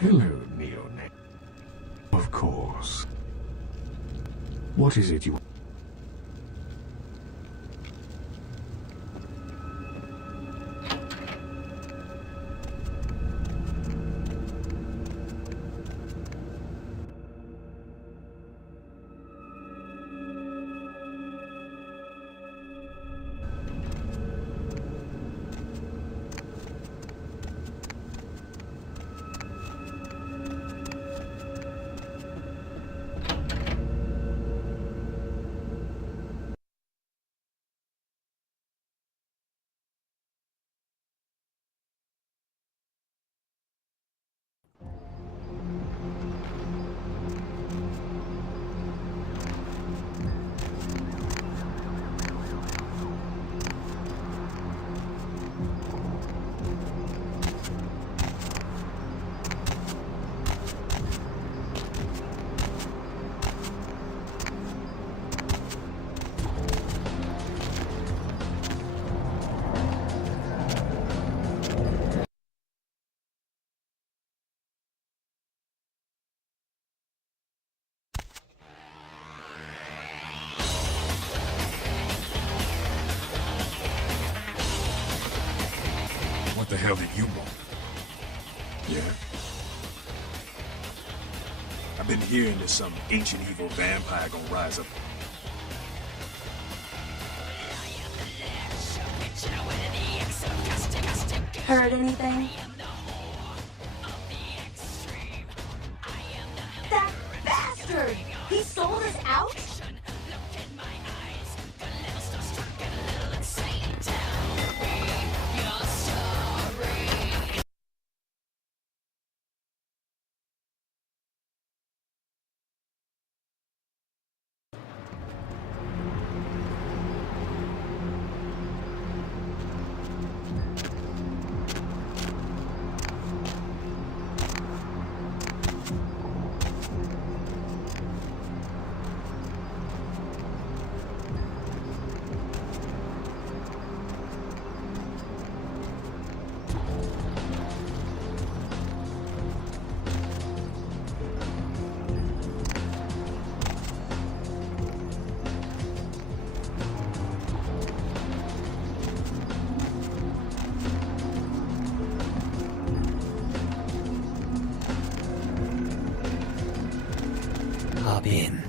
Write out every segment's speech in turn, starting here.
Hello, neonate. Of course. What is it you want? What the hell did you want? Yeah? I've been hearing there's some ancient evil vampire gonna rise up. Heard anything? That bastard! He sold us out? Hop in.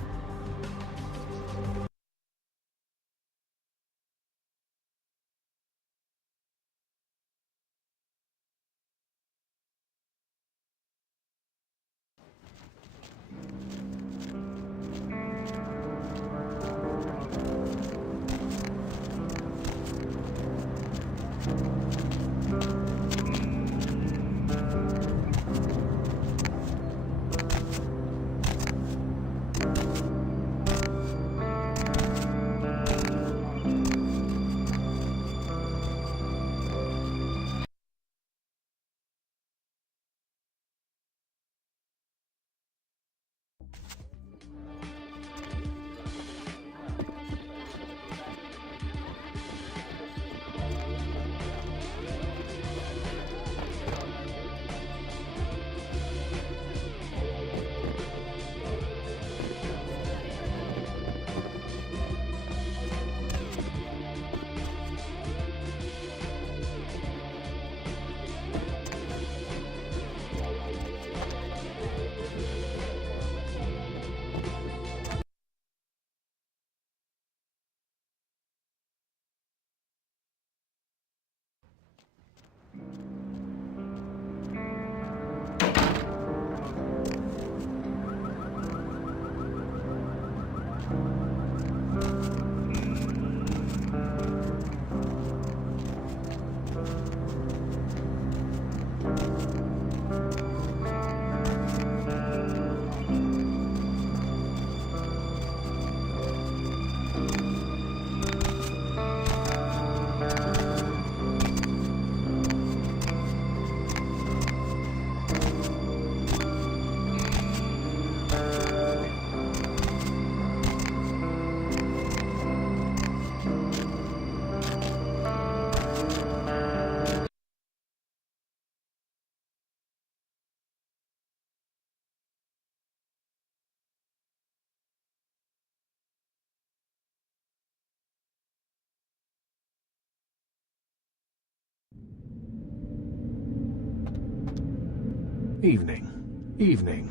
Evening. Evening.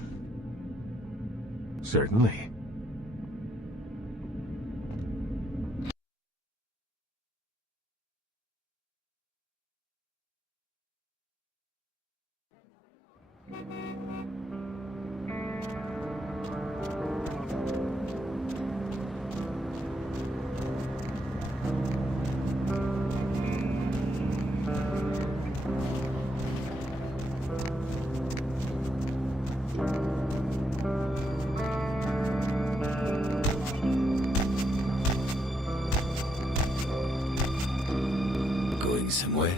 Certainly. Going somewhere?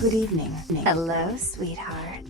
Good evening. Hello, sweetheart.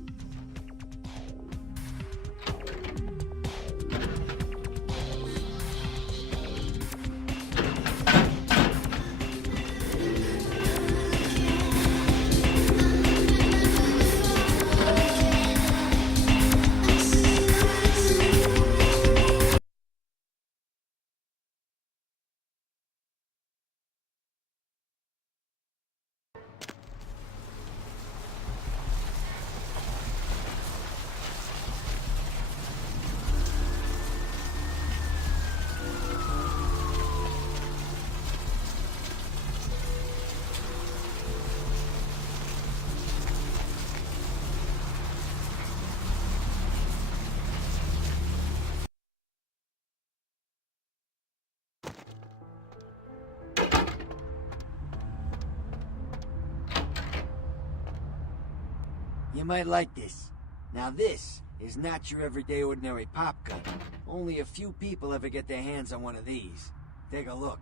You might like this. Now this is not your everyday ordinary pop gun. Only a few people ever get their hands on one of these. Take a look.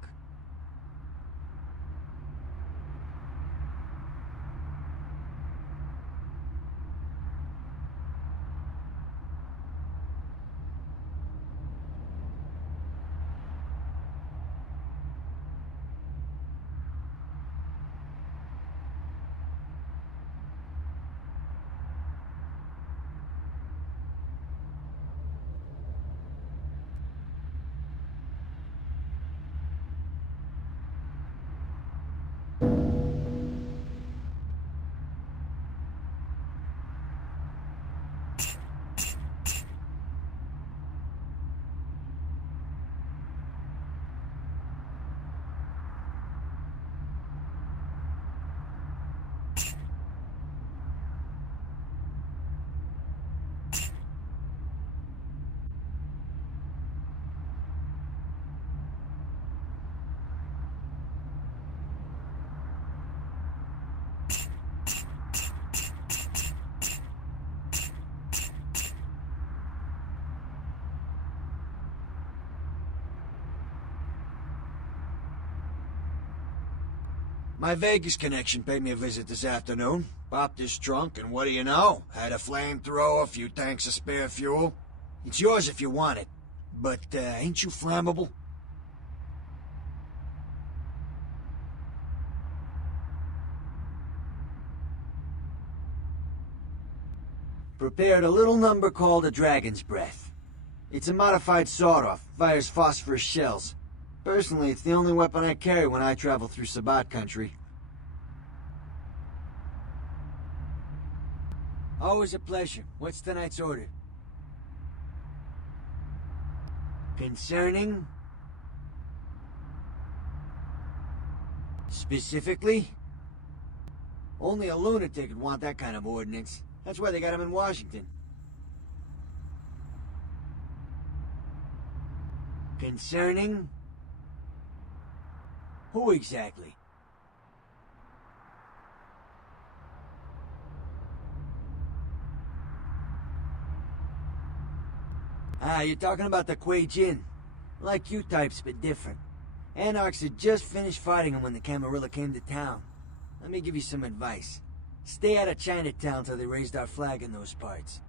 My Vegas connection paid me a visit this afternoon. Popped his trunk, and what do you know? Had a flamethrower, a few tanks of spare fuel. It's yours if you want it. But, ain't you flammable? Prepared a little number called a Dragon's Breath. It's a modified sawed-off, fires phosphorus shells. Personally, it's the only weapon I carry when I travel through Sabbat country. Always a pleasure. What's tonight's order? Concerning? Specifically? Only a lunatic would want that kind of ordinance. That's why they got him in Washington. Concerning? Who exactly? Ah, you're talking about the Kuei Jin. Like you types, but different. Anarchs had just finished fighting them when the Camarilla came to town. Let me give you some advice. Stay out of Chinatown till they raised our flag in those parts.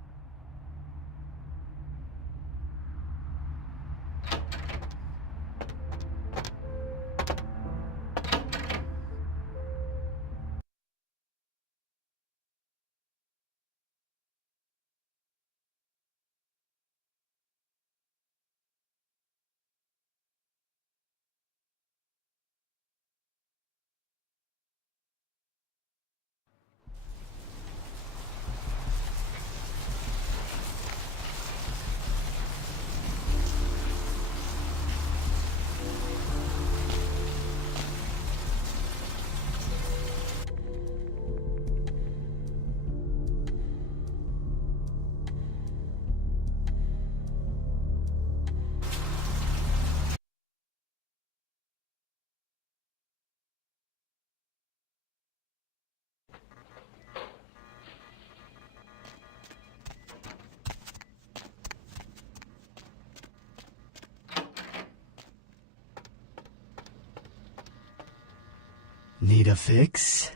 Need a fix?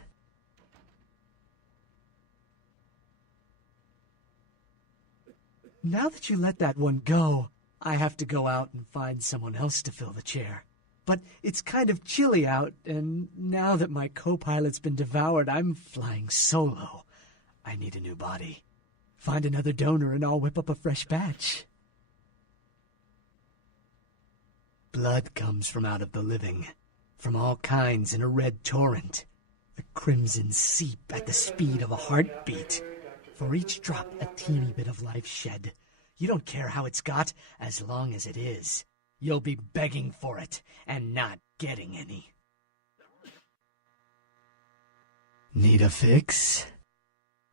Now that you let that one go, I have to go out and find someone else to fill the chair. But it's kind of chilly out, and now that my co-pilot's been devoured, I'm flying solo. I need a new body. Find another donor and I'll whip up a fresh batch. Blood comes from out of the living, from all kinds in a red torrent. The crimson seep at the speed of a heartbeat. For each drop, a teeny bit of life shed. You don't care how it's got, as long as it is. You'll be begging for it, and not getting any. Need a fix?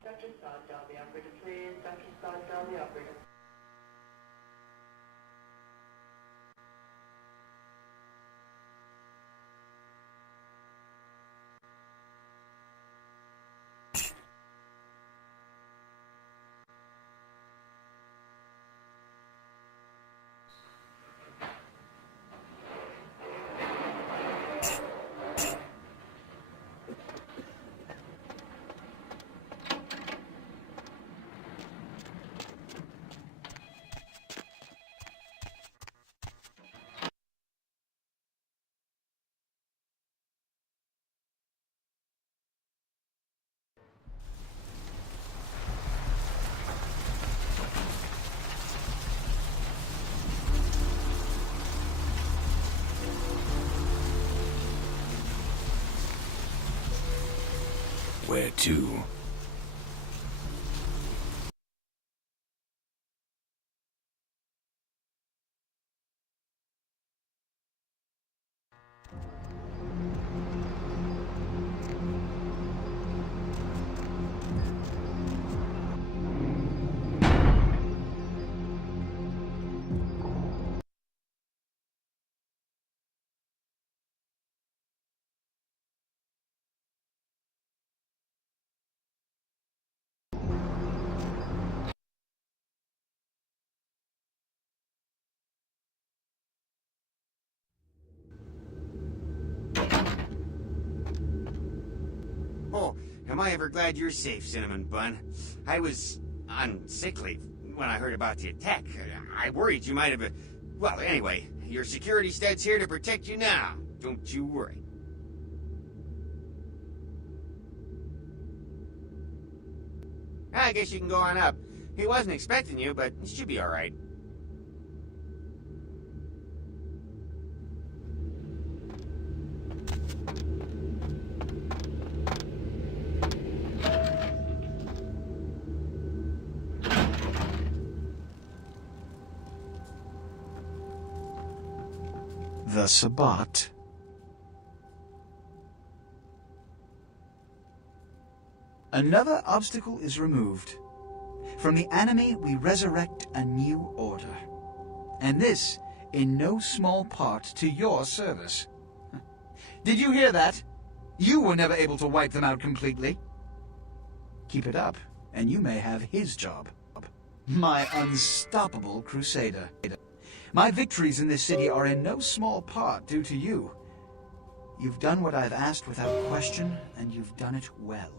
Dr. Sod, dial the operator, please. Dr. Sod, dial the operator. Where to? Oh, am I ever glad you're safe, Cinnamon Bun. I was on sick leave when I heard about the attack. I worried you might have... Well, anyway, your security stud's here to protect you now. Don't you worry. I guess you can go on up. He wasn't expecting you, but it should be all right. The Sabbat. Another obstacle is removed. From the enemy, we resurrect a new order. And this, in no small part, to your service. Did you hear that? You were never able to wipe them out completely. Keep it up, and you may have his job. my unstoppable crusader. My victories in this city are in no small part due to you. You've done what I've asked without question, and you've done it well.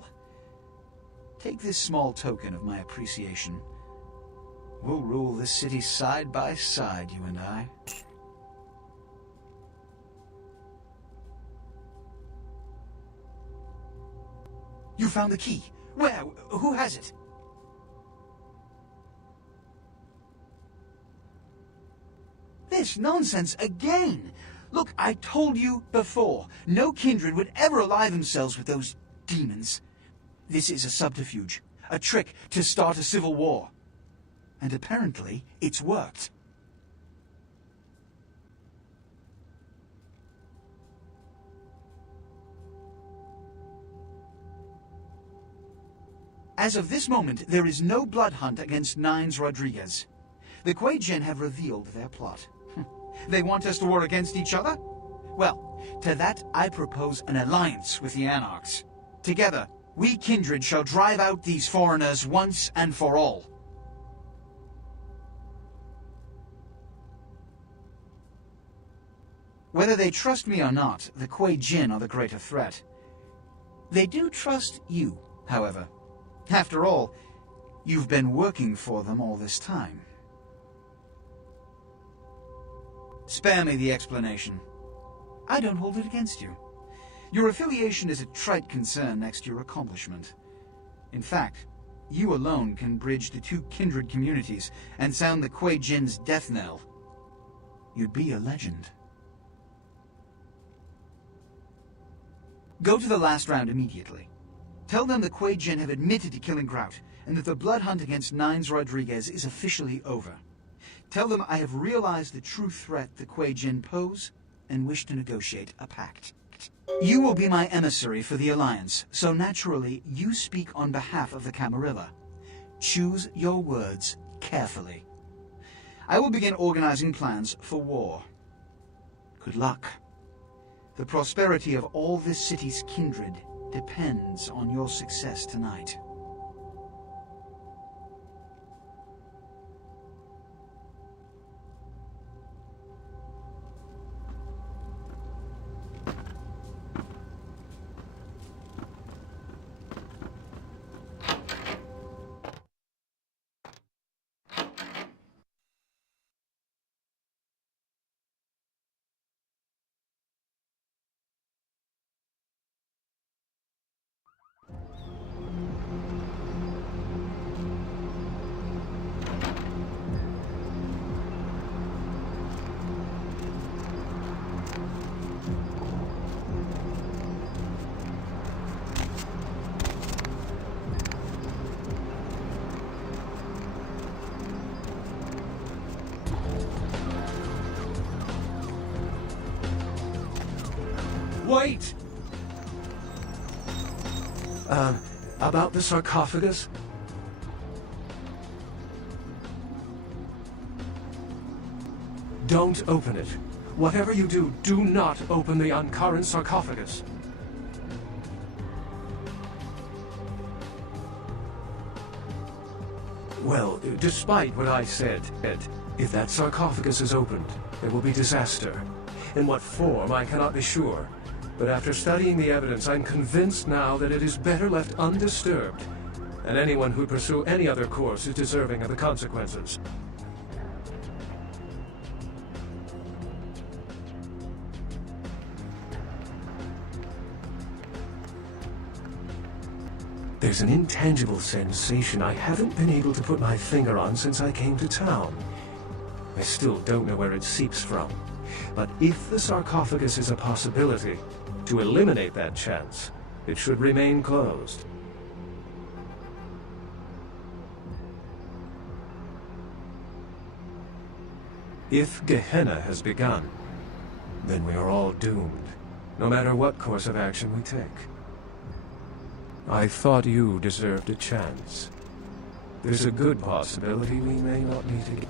Take this small token of my appreciation. We'll rule this city side by side, you and I. You found the key. Where? Who has it? This nonsense again! Look, I told you before, no kindred would ever ally themselves with those demons. This is a subterfuge, a trick to start a civil war. And apparently, it's worked. As of this moment, there is no blood hunt against Nines Rodriguez. The Kuei Jin have revealed their plot. They want us to war against each other? Well, to that I propose an alliance with the Anarchs. Together, we kindred shall drive out these foreigners once and for all. Whether they trust me or not, the Kuei Jin are the greater threat. They do trust you, however. After all, you've been working for them all this time. Spare me the explanation. I don't hold it against you. Your affiliation is a trite concern next to your accomplishment. In fact, you alone can bridge the two kindred communities and sound the Kuei Jin's death knell. You'd be a legend. Go to the last round immediately. Tell them the Kuei Jin have admitted to killing Grout, and that the blood hunt against Nines Rodriguez is officially over. Tell them I have realized the true threat the Kuei Jin pose, and wish to negotiate a pact. You will be my emissary for the Alliance, so naturally you speak on behalf of the Camarilla. Choose your words carefully. I will begin organizing plans for war. Good luck. The prosperity of all this city's kindred depends on your success tonight. Wait! About the sarcophagus? Don't open it. Whatever you do, do not open the Ankharan sarcophagus. Well, despite what I said, if that sarcophagus is opened, there will be disaster. In what form, I cannot be sure. But after studying the evidence, I'm convinced now that it is better left undisturbed, and anyone who pursue any other course is deserving of the consequences. There's an intangible sensation I haven't been able to put my finger on since I came to town. I still don't know where it seeps from. But if the sarcophagus is a possibility, to eliminate that chance, it should remain closed. If Gehenna has begun, then we are all doomed, no matter what course of action we take. I thought you deserved a chance. There's a good possibility we may not meet again.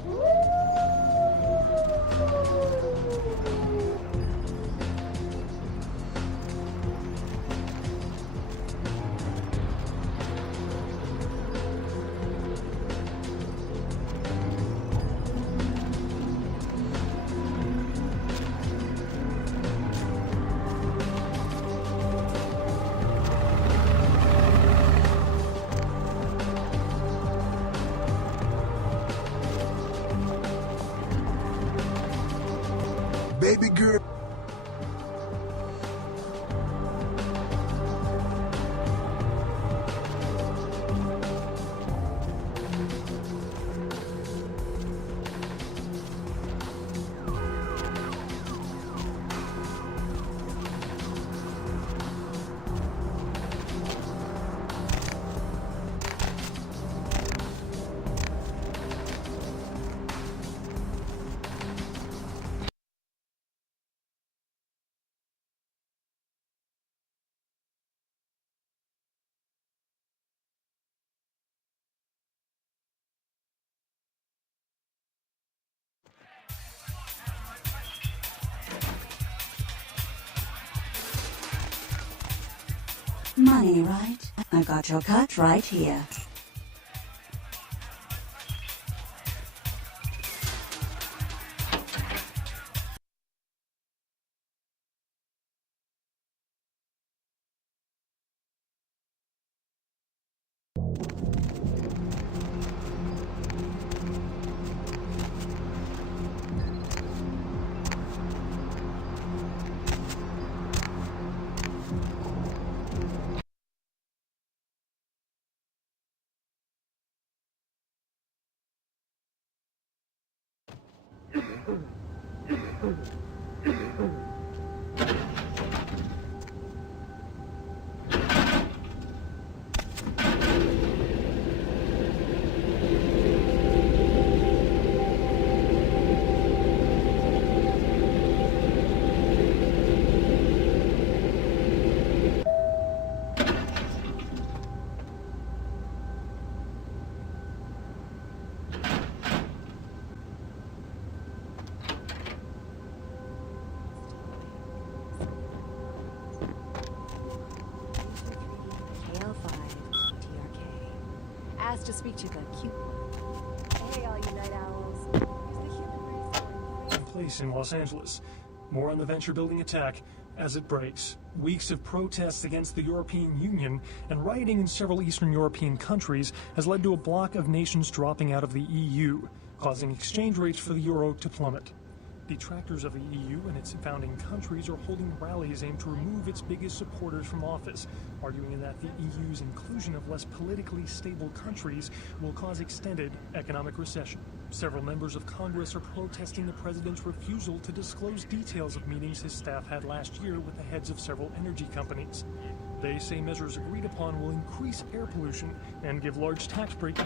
baby girl. Money, right? I got your cut right here. Asked to speak to the cute one. Hey, all you night owls. Is the human race going crazy? Place in Los Angeles. More on the venture building attack as it breaks. Weeks of protests against the European Union and rioting in several Eastern European countries has led to a bloc of nations dropping out of the EU, causing exchange rates for the euro to plummet. Detractors of the EU and its founding countries are holding rallies aimed to remove its biggest supporters from office, arguing that the EU's inclusion of less politically stable countries will cause extended economic recession. Several members of Congress are protesting the president's refusal to disclose details of meetings his staff had last year with the heads of several energy companies. They say measures agreed upon will increase air pollution and give large tax breaks.